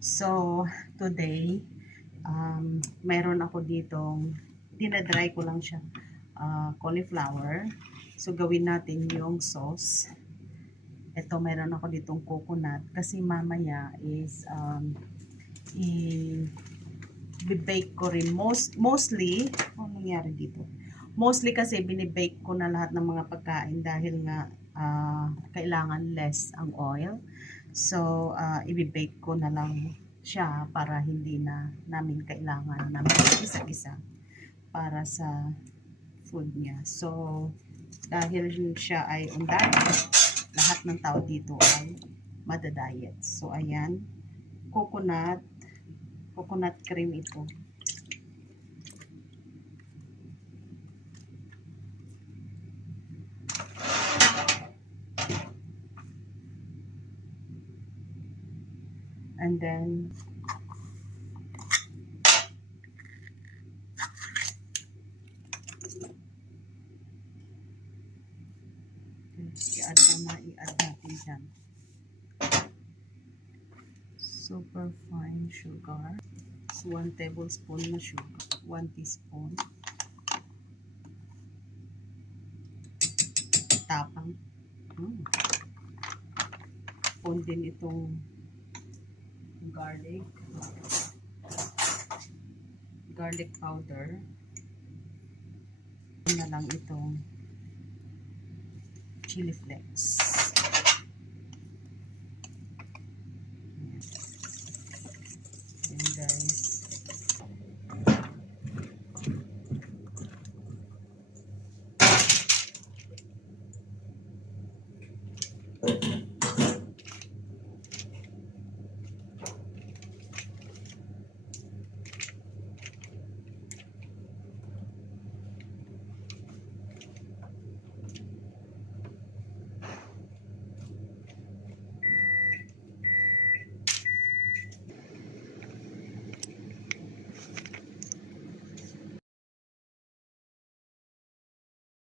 So, today, meron ako ditong, dinadry ko lang siya, cauliflower. So, gawin natin yung sauce. Ito, meron ako ditong coconut. Kasi mamaya is, i-bake ko rin. Mostly, ano nangyari dito? Mostly kasi binibake ko na lahat ng mga pagkain dahil nga kailangan less ang oil. So, i-bake ko na lang siya para hindi na namin kailangan na mag-isa-isa para sa food niya. So, dahil siya ay on diet, lahat ng tao dito ay madadiet. So, ayan, coconut cream ito. And then, i-add natin dyan. Super fine sugar. So, 1 tablespoon na sugar. 1 teaspoon. Tapang. Spoon din itong garlic powder. Na lang itong chili flakes.